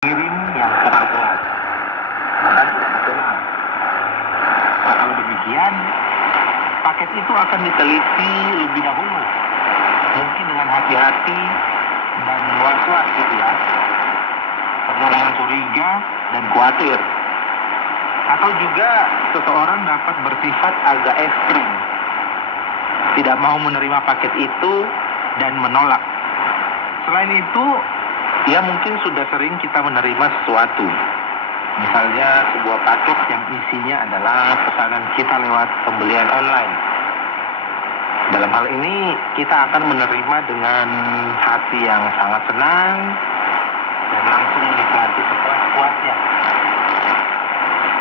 kirim yang sangat berat, bahkan tidak nasional. Nah, kalau demikian, paket itu akan diteliti lebih dahulu, mungkin dengan hati-hati dan was-was gitu ya, karena dengan curiga dan khawatir. Atau juga seseorang dapat bersifat agak ekstrim, tidak mau menerima paket itu dan menolak. Selain itu, ya mungkin sudah sering kita menerima sesuatu. Misalnya sebuah paket yang isinya adalah pesanan kita lewat pembelian online. Dalam hal ini kita akan menerima dengan hati yang sangat senang dan langsung menikmati sepuas-puasnya.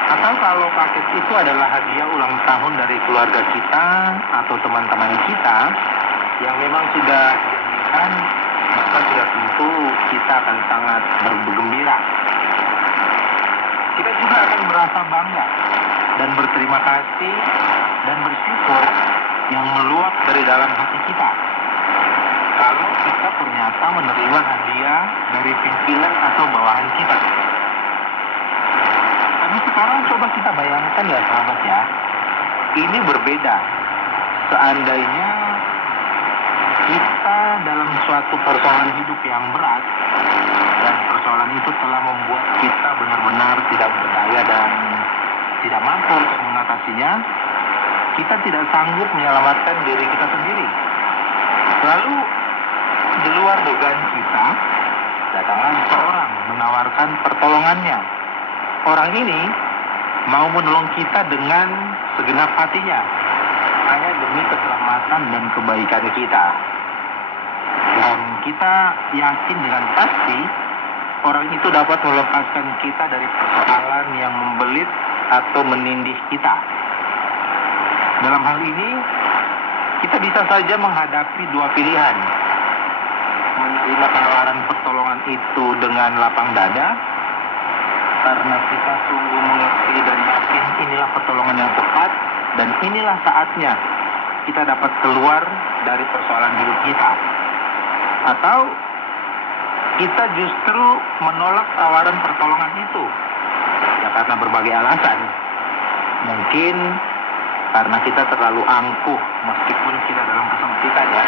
Atau kalau paket itu adalah hadiah ulang tahun dari keluarga kita atau teman-teman kita yang memang sudah dijanjikan, maka sudah tentu kita akan sangat bergembira. Kita juga akan merasa bangga dan berterima kasih dan bersyukur yang meluap dari dalam hati kita. Kalau kita ternyata menerima hadiah dari pimpinan atau bawahan kita. Tapi sekarang coba kita bayangkan ya sahabat ya, ini berbeda. Seandainya kita dalam suatu persoalan hidup yang berat, dan persoalan itu telah membuat kita benar-benar tidak berdaya dan tidak mampu untuk mengatasinya, kita tidak sanggup menyelamatkan diri kita sendiri. Lalu di luar dugaan kita, datanglah seorang menawarkan pertolongannya. Orang ini mau menolong kita dengan segenap hatinya, hanya demi keselamatan dan kebaikan kita. Dan kita yakin dengan pasti orang itu dapat melepaskan kita dari persoalan yang membelit atau menindih kita. Dalam hal ini, kita bisa saja menghadapi dua pilihan. Menerima tawaran pertolongan itu dengan lapang dada, karena kita sungguh mengerti dan yakin inilah pertolongan yang tepat, dan inilah saatnya kita dapat keluar dari persoalan hidup kita. Atau kita justru menolak tawaran pertolongan itu, ya karena berbagai alasan. Mungkin karena kita terlalu angkuh meskipun kita dalam kesempitan ya.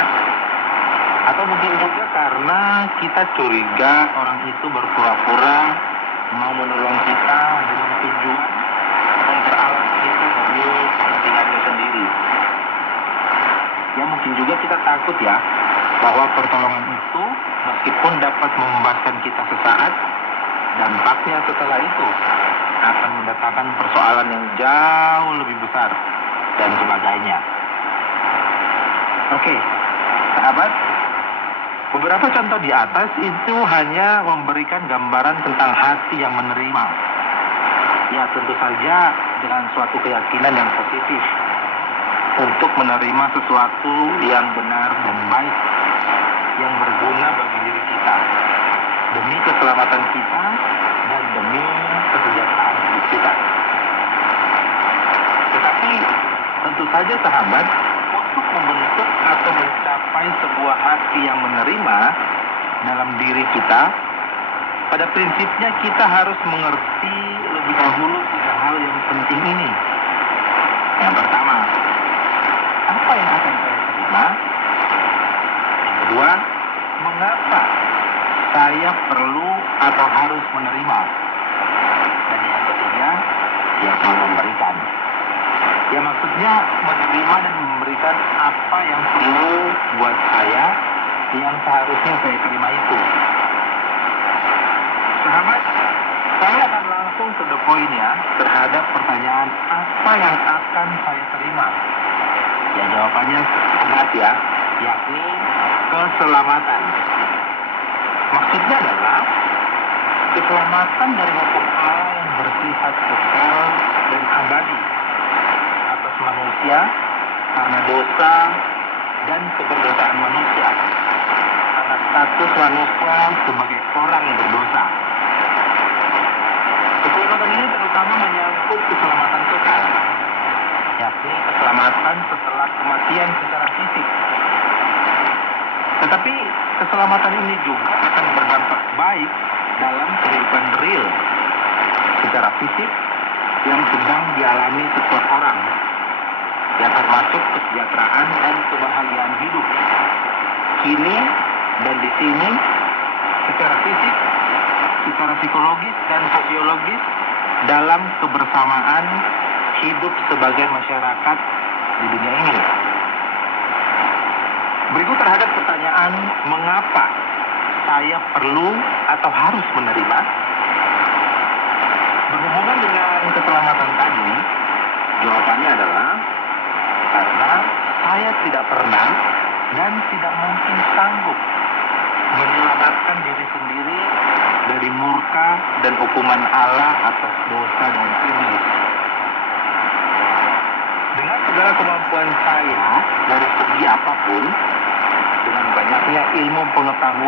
Atau mungkin juga karena kita curiga orang itu berpura-pura mau menolong kita dengan tujuan memperalat kita demi kepentingannya sendiri. Ya mungkin juga kita takut ya, bahwa pertolongan itu meskipun dapat membebaskan kita sesaat, dampaknya setelah itu akan mendatangkan persoalan yang jauh lebih besar dan sebagainya. Oke, sahabat, beberapa contoh di atas itu hanya memberikan gambaran tentang hati yang menerima. Ya tentu saja dengan suatu keyakinan yang positif untuk menerima sesuatu yang benar dan baik, yang berguna bagi diri kita, demi keselamatan kita dan demi kesejahteraan hidup kita. Tetapi tentu saja sahabat, untuk membentuk atau mencapai sebuah hati yang menerima dalam diri kita, pada prinsipnya kita harus mengerti lebih dahulu tiga hal yang penting ini. Yang pertama, apa yang akan saya terima? Yang kedua, mengapa saya perlu atau harus menerima? Dan yang ketiga, yang saya memberikan. Ya maksudnya menerima dan memberikan apa yang perlu buat saya, yang seharusnya saya terima itu. Sahabat, saya akan langsung to the point ya, terhadap pertanyaan apa yang akan saya terima. Ya jawabannya sangat ya, yakni keselamatan. Maksudnya adalah keselamatan dari hukum Allah yang bersifat kekal dan abadi atas manusia karena dosa dan keberdosaan manusia, karena status manusia sebagai orang yang berdosa. Keselamatan ini terutama menyangkut keselamatan kekal, yakni keselamatan setelah kematian secara fisik. Tetapi keselamatan ini juga akan berdampak baik dalam kehidupan real secara fisik yang sedang dialami setiap orang, ya termasuk kesejahteraan dan kebahagiaan hidup kini dan di sini, secara fisik, secara psikologis dan sosiologis dalam kebersamaan hidup sebagai masyarakat di dunia ini. Berikut terhadap pertanyaan, mengapa saya perlu atau harus menerima? Berhubungan dengan keselamatan tadi, jawabannya adalah karena saya tidak pernah dan tidak mungkin sanggup menyelamatkan diri sendiri dari murka dan hukuman Allah atas dosa dan iblis. Dengan segala kemampuan saya dari segi apapun, dengan banyaknya ilmu pengetahuan